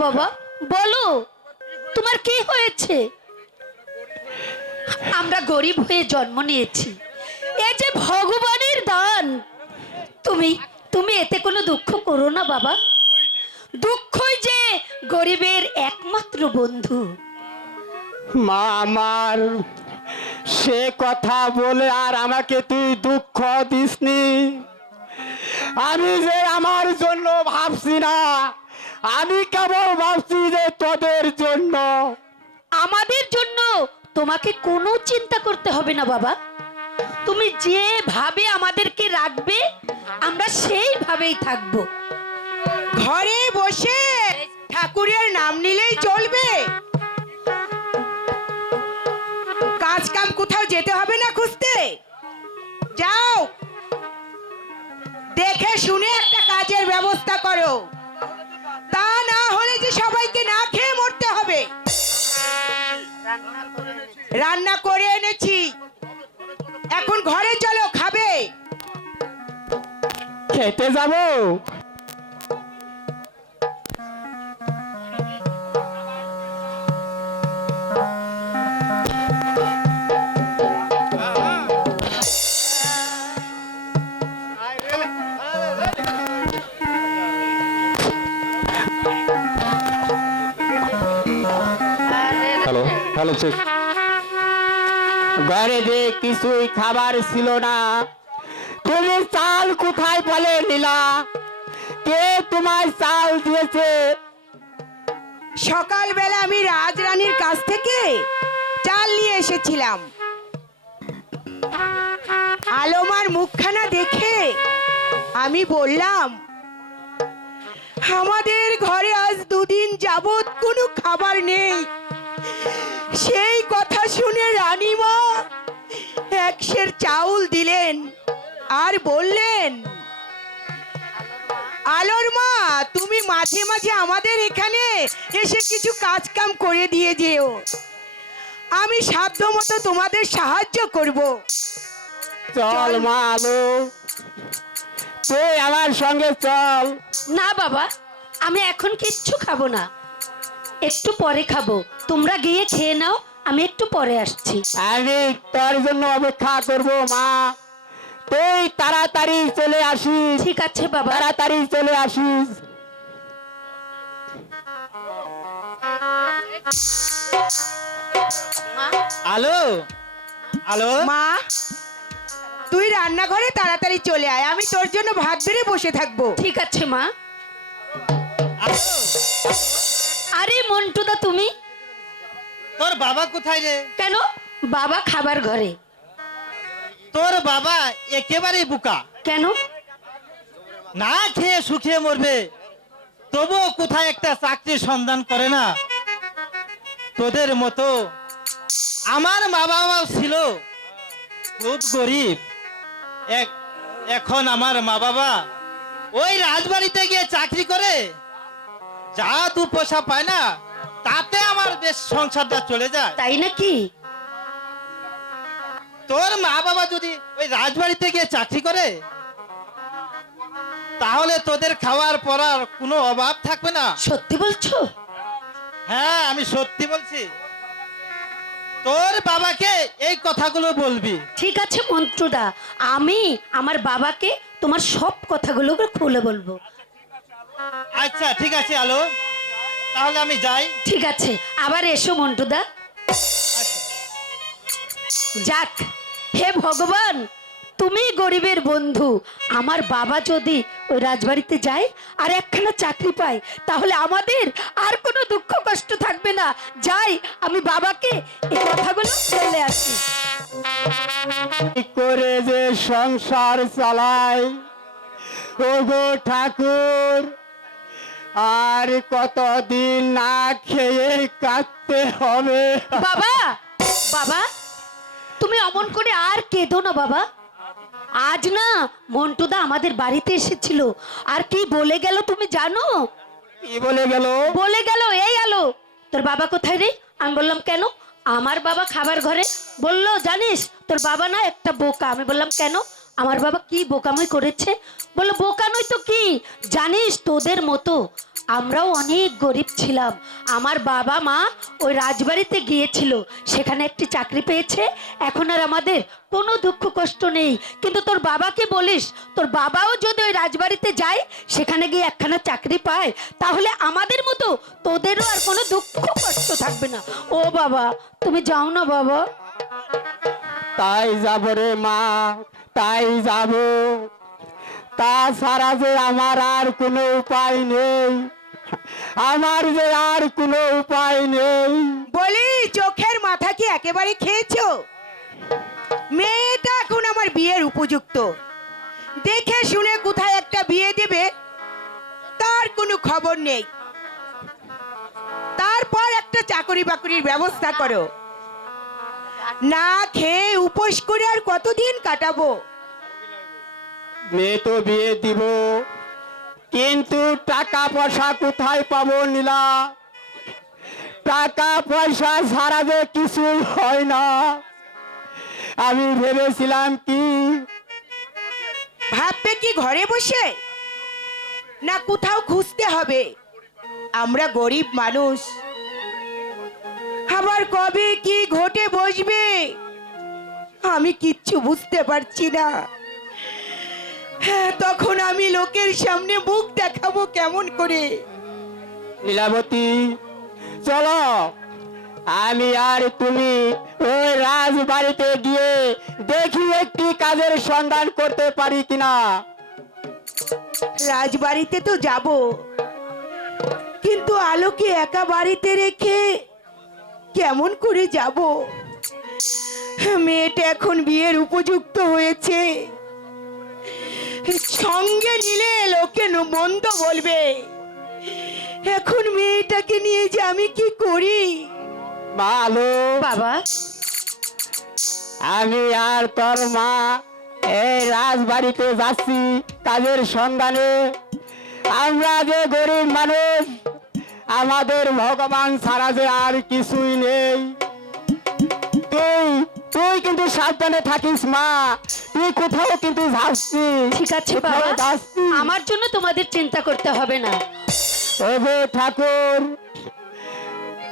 বাবা, বলো, তোমার কি হয়েছে? আমরা গরিব হয়ে জন্ম নিয়েছি। এই যে ভগবানের দান। তুমি তুমি এতে কোনো দুঃখ করো না বাবা। দুঃখই যে গরিবের একমাত্র বন্ধু। মা আমার, সে কথা বলে আর আমাকে তুই দুঃখ দিসনি। আমি যে আমার জন্য ভাবছি না আমি কেবল ভাবছি যে তোদের জন্য। আমাদের জন্য তোমাকে কোনো চিন্তা করতে হবে না বাবা। তুমি যেভাবে আমাদেরকে রাখবে আমরা সেইভাবেই থাকব। ঘরে বসে ঠাকুরের নাম নিলেই চলবে। কাজ কাম কোথাও যেতে হবে না খুঁজতে। যাও দেখে শুনে একটা কাজের ব্যবস্থা করো। তা না হলে যে সবাইকে না খেয়ে মরতে হবে। রান্না করে এনেছি। এখন ঘরে চলো, খাবে? খেতে যাব? ঘরে যে কিছুই খাবার ছিল না, তুমি চাল কোথায় বলে নিলা? কে তোমার চাল দিয়েছে? সকালবেলা আমি রাজরানীর কাছ থেকে চাল নিয়ে এসেছিলাম। আলোমার মুখখানা দেখে আমি বললাম, আমাদের ঘরে আজ দুদিন যাবৎ কোনো খাবার নেই। সেই কথা শুনে রানীমা একশের চাউল দিলেন আর বললেন আলোর মা তুমি মাঝে মাঝে আমাদের এখানে এসে কিছু কাজ কাম করে দিয়ে যেও। আমি সাধ্য মতো তোমাদের সাহায্য করব। চল মা আলো তুই আমার সঙ্গে চল। না বাবা আমি এখন কিচ্ছু খাব না। একটু পরে খাব। তোমরা গিয়ে খেয়ে নাও আমি একটু পরে আসছি। আমি তোর জন্য অপেক্ষা করব মা। তুই তাড়াতাড়ি চলে আসিস। ঠিক আছে বাবা। তাড়াতাড়ি চলে আসিস। আলো আলো মা তুই রান্নাঘরে তাড়াতাড়ি চলে আয় আমি তোর জন্য ভাত বেড়ে বসে থাকব। ঠিক আছে মা। আলো, আরে মন্টুদা তুমি? তোর বাবা কোথায় রে? কেন? বাবা খাবার ঘরে। তোর বাবা একেবারে বুকা। কেন? না খেয়ে শুকিয়ে মরবে। তবুও কোথায় একটা চাকরির সন্ধান করে না। তোদের মতো আমার মা বাবাও ছিল। খুব গরিব। এক এখন আমার মা বাবা ওই রাজবাড়িতে গিয়ে চাকরি করে? যা দু পয়সা পায় না তাতে আমার বেশ সংসারটা চলে যায়। তাই নাকি? তোর মা বাবা যদি ওই রাজবাড়িতে গিয়ে চাকরি করে তাহলে তোদের খাওয়ার পরার কোনো অভাব থাকবে না। সত্যি বলছো? হ্যাঁ আমি সত্যি বলছি। তোর বাবাকে এই কথাগুলো বলবি। ঠিক আছে মন্টুদা আমি আমার বাবাকে তোমার সব কথাগুলো খুলে বলব। আচ্ছা ঠিক আছে আলো। তাহলে আমি যাই। ঠিক আছে আবার এসো মন্টুদা। যাক হে ভগবান তুমি গরিবের বন্ধু। আমার বাবা যদি ওই রাজবাড়িতে যায় আর একখানা চাকরি পায় তাহলে আমাদের আর কোনো দুঃখ কষ্ট থাকবে না। যাই আমি বাবাকে এই কথাগুলো বলে আসি। করে যে সংসার চালাই? ওগো ঠাকুর আর কতদিন না খেয়ে কাঁদতে হবে? বাবা বাবা তুমি অমন করে আর কেঁদো না বাবা। আজ না মন্টুদা আমাদের বাড়িতে এসেছিল। আর কি বলে গেল তুমি জানো? কি বলে গেল? বলে গেল এই আলো। তোর বাবা কোথায় রে? আমি বললাম কেন? আমার বাবা খাবার ঘরে। বলল জানিস তোর বাবা না একটা বোকা। আমি বললাম কেন? আমার বাবা কি বোকাময় করেছে? বলল বোকা নয় তো কি? জানিস তোদের মতো আমরাও অনেক গরিব ছিলাম। আমার বাবা মা ওই রাজবাড়িতে গিয়েছিল, সেখানে একটি চাকরি পেয়েছে। এখন আর আমাদের কোনো দুঃখ কষ্ট নেই। কিন্তু তোর বাবাকে বলিস, তোর বাবাও যদি ওই রাজবাড়িতে যায়, সেখানে গিয়ে একখানা চাকরি পায়, তাহলে আমাদের মতো তোদেরও আর কোনো দুঃখ কষ্ট থাকবে না। ও বাবা, তুমি যাও না বাবা। তাই যাব রে মা, তাই যাব। তাছাড়া যে আমার আর কোনো উপায় নেই। আমার যে আর কোনো উপায় নেই। বলি চোখের মাথা কি একেবারে খেয়েছো? মেয়েটা এখন আমার বিয়ের উপযুক্ত। দেখে শুনে কোথায় একটা বিয়ে দেবে তার কোনো খবর নেই। তারপর একটা চাকরি বাকরির ব্যবস্থা করো। না খেয়ে উপোস করে আর কতদিন কাটাবো? মেয়ে তো বিয়ে দিব। কিন্তু টাকা পয়সা কোথায় পাবো নীলা? টাকা পয়সা ছাড়া যে কিছুই হয় না। আমি ভেবেছিলাম কি? ভাববে কি ঘরে বসে? না কোথাও খুঁজতে হবে? আমরা গরিব মানুষ। আবার কবে কি ঘটে বসবে? আমি কিচ্ছু বুঝতে পারছি না। তখন আমি লোকের সামনে মুখ দেখাবো কেমন করে। লীলাবতী চলো। আমি আর তুমি ওই রাজবাড়িতে গিয়ে দেখি একটি কাজের সন্ধান করতে পারি কিনা। রাজবাড়িতে তো যাব কিন্তু আলোকে একা বাড়িতে রেখে কেমন করে যাব? মেয়েটা এখন বিয়ের উপযুক্ত হয়েছে। সঙ্গে নিলে লোকে মন্দ বলবে। এখন মেয়েটাকে নিয়ে যে আমি কি করি? ভালো বাবা। আমি আর তোর মা এই রাজবাড়িতে যাচ্ছি কাজের সন্ধানে। আমরা যে গরিব মানুষ আমাদের ভগবান ছাড়া যে আর কিছুই নেই। তুই তুই কিন্তু সাবধানে থাকিস মা। তুই কোথাও কিন্তু ঠিক আছে বাবা। আমার জন্য তোমাদের চিন্তা করতে হবে না। ওগো ঠাকুর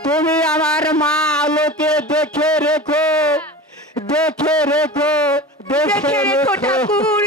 তুমি আমার মা আলোকে দেখে রেখো দেখে রেখো দেখে রেখো। ঠাকুর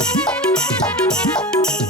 Thank you.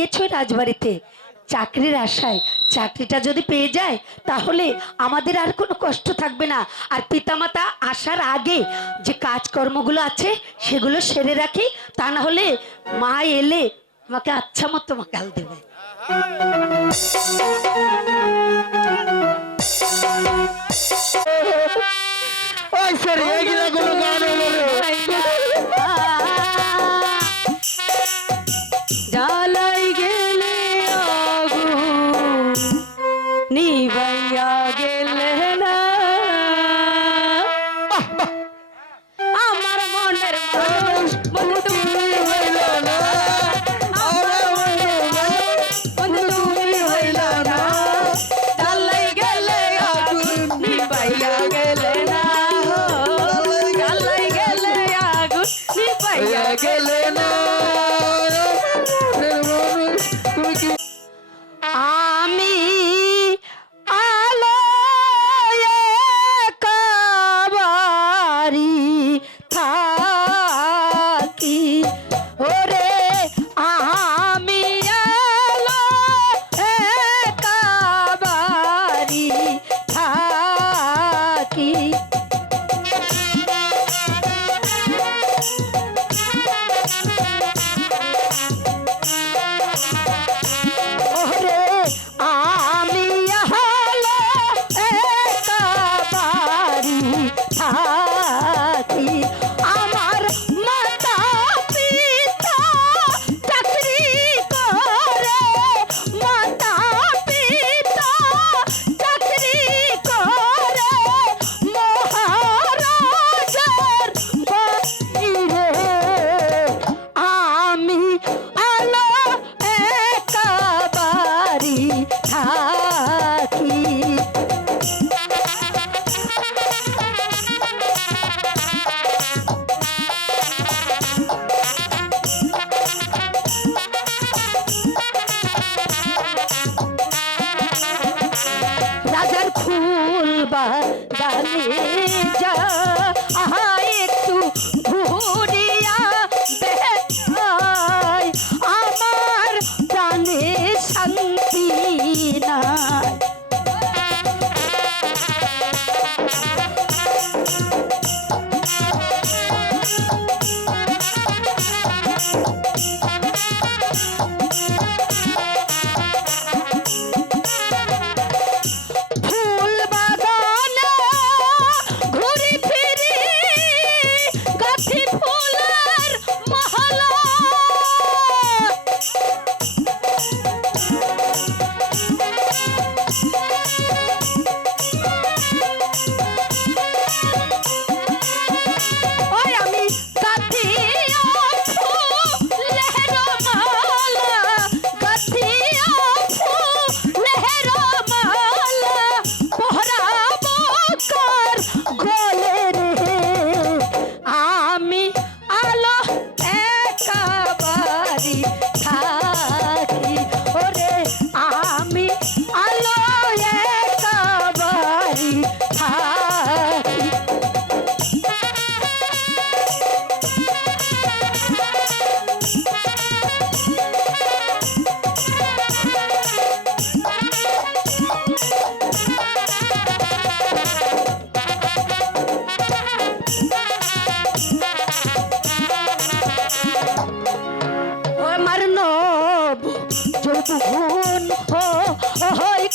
দিয়েছ রাজবাড়িতে? চাকরির আশায়। চাকরিটা যদি পেয়ে যায়, তাহলে আমাদের আর কোনো কষ্ট থাকবে না। আর পিতামাতা আসার আগে যে কাজকর্মগুলো আছে, সেগুলো সেরে রাখি। তা না হলে মা এলে আমাকে আচ্ছা মতো মাকাল দেবে। ওই স্যার এগুলা গান হলো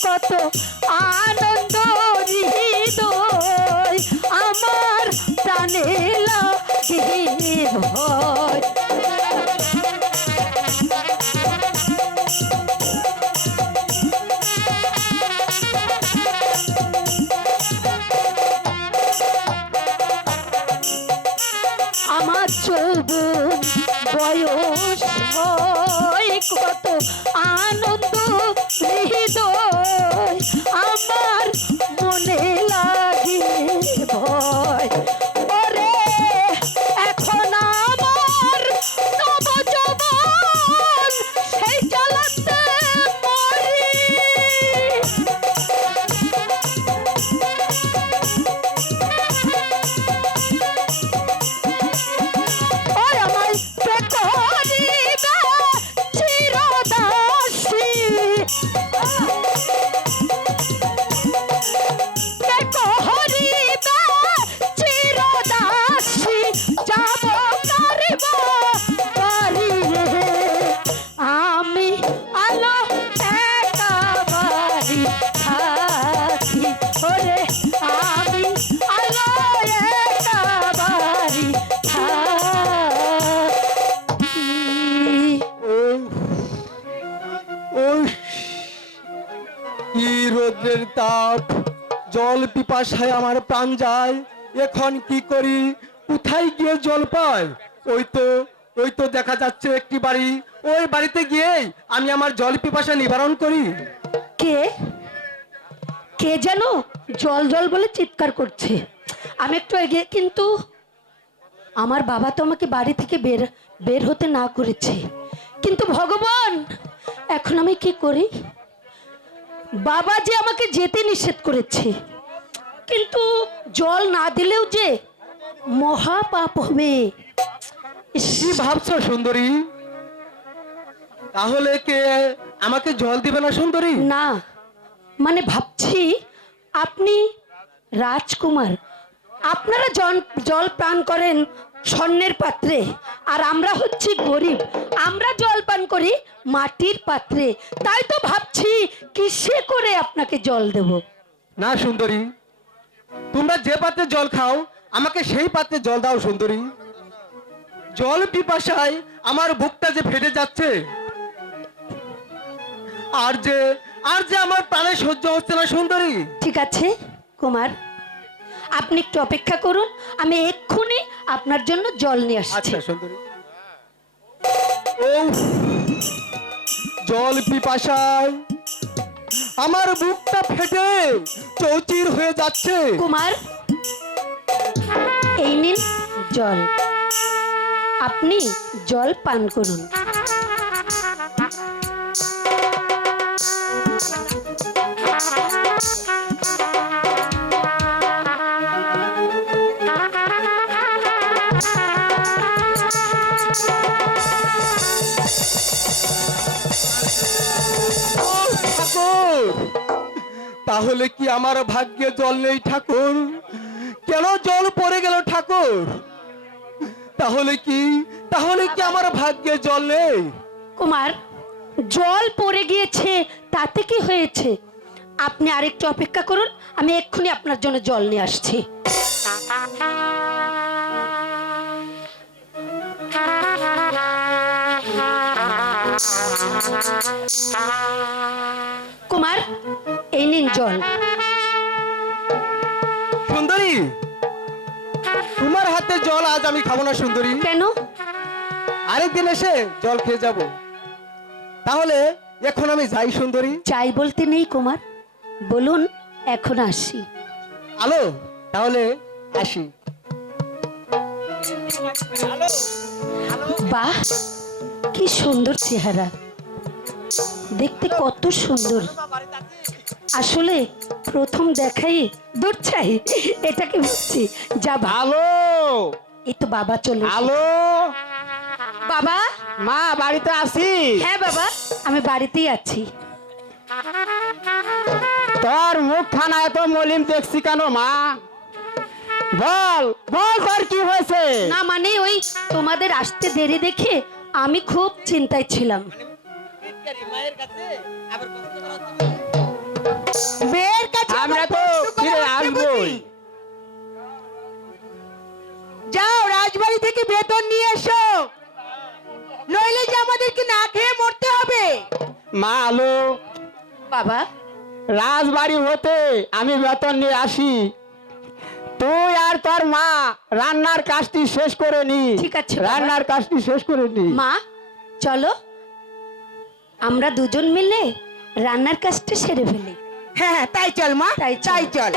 কত ওরে আমার প্রাণ যায়। এখন কি করি? কোথায় গিয়ে জল পায় ওই তো ওই তো দেখা যাচ্ছে একটি বাড়ি। ওই বাড়িতে গিয়ে আমি আমার জল পিপাসা নিবারণ করি। কে? কে যেন জল জল বলে চিৎকার করছে। আমি একটু এগিয়ে কিন্তু আমার বাবা তো আমাকে বাড়ি থেকে বের বের হতে না করেছে। কিন্তু ভগবান এখন আমি কি করি? বাবা যে আমাকে যেতে নিষেধ করেছে কিন্তু জল না দিলেও যে মহা পাপ হবে কি ভাবছ সুন্দরী? তাহলে কে আমাকে জল দিবে না সুন্দরী? না। মানে ভাবছি আপনি রাজকুমার। আপনারা জন জল পান করেন স্বর্ণের পাত্রে, আর আমরা হচ্ছি গরিব। আমরা জল পান করি মাটির পাত্রে। তাই তো ভাবছি কিসে করে আপনাকে জল দেব? না সুন্দরী, তোমরা যে পাত্রে জল খাও, আমাকে সেই পাত্রে জল দাও সুন্দরী। জল পিপাসায় আমার বুকটা যে ফেটে যাচ্ছে, আর যে আর যে আমার প্রাণে সহ্য হচ্ছে না সুন্দরী। ঠিক আছে কুমার। আপনি একটু অপেক্ষা করুন আমি এক্ষুনি আপনার জন্য জল নিয়ে আসছি। আচ্ছা সুন্দরী। ও জল পিপাসায় আমার বুকটা ফেটে চৌচির হয়ে যাচ্ছে। কুমার এই নিন জল। আপনি জল পান করুন। তাহলে কি আমার ভাগ্যে জল নেই ঠাকুর? কেন জল পড়ে গেল ঠাকুর? তাহলে কি তাহলে কি আমার ভাগ্যে জল নেই? কুমার, জল পড়ে গিয়েছে, তাতে কি হয়েছে? আপনি আরেকটু অপেক্ষা করুন, আমি এক্ষুনি আপনার জন্য জল নিয়ে আসছি। কুমার জল সুন্দরী তোমার হাতে জল আজ আমি খাব না সুন্দরী। কেন? আরেকদিন এসে জল খেয়ে যাব। তাহলে এখন আমি যাই সুন্দরী। চাই বলতে নেই কুমার। বলুন এখন আসি। আলো তাহলে আসি। বাহ কি সুন্দর চেহারা। দেখতে কত সুন্দর। আসলে প্রথম দেখাই দূর চাই এটাকে বুঝছি যা ভালো এই তো বাবা চলে। আলো বাবা? মা বাড়িতে আসি হ্যাঁ বাবা আমি বাড়িতেই আছি। তোর মুখখানা এত মলিন দেখছি কেন মা? বল বল তোর কি হয়েছে? না মানে ওই তোমাদের আসতে দেরি দেখে আমি খুব চিন্তায় ছিলাম। মেয়ের কাছে আমরা ফিরে যাও রাজবাড়ি থেকে বেতন নিয়ে এসো। নইলে যে আমাদেরকে না খেয়ে মরতে হবে। মা আলো বাবা। রাজবাড়ি হতে আমি বেতন নিয়ে আসি। তুই আর তোর মা রান্নার কাজটি শেষ করে নি। ঠিক আছে, বাবা। রান্নার কাজটি শেষ করে নি। মা চলো। আমরা দুজন মিলে রান্নার কাজটা সেরে ফেলি। হ্যাঁ হ্যাঁ তাই চল মা তাই তাই চল।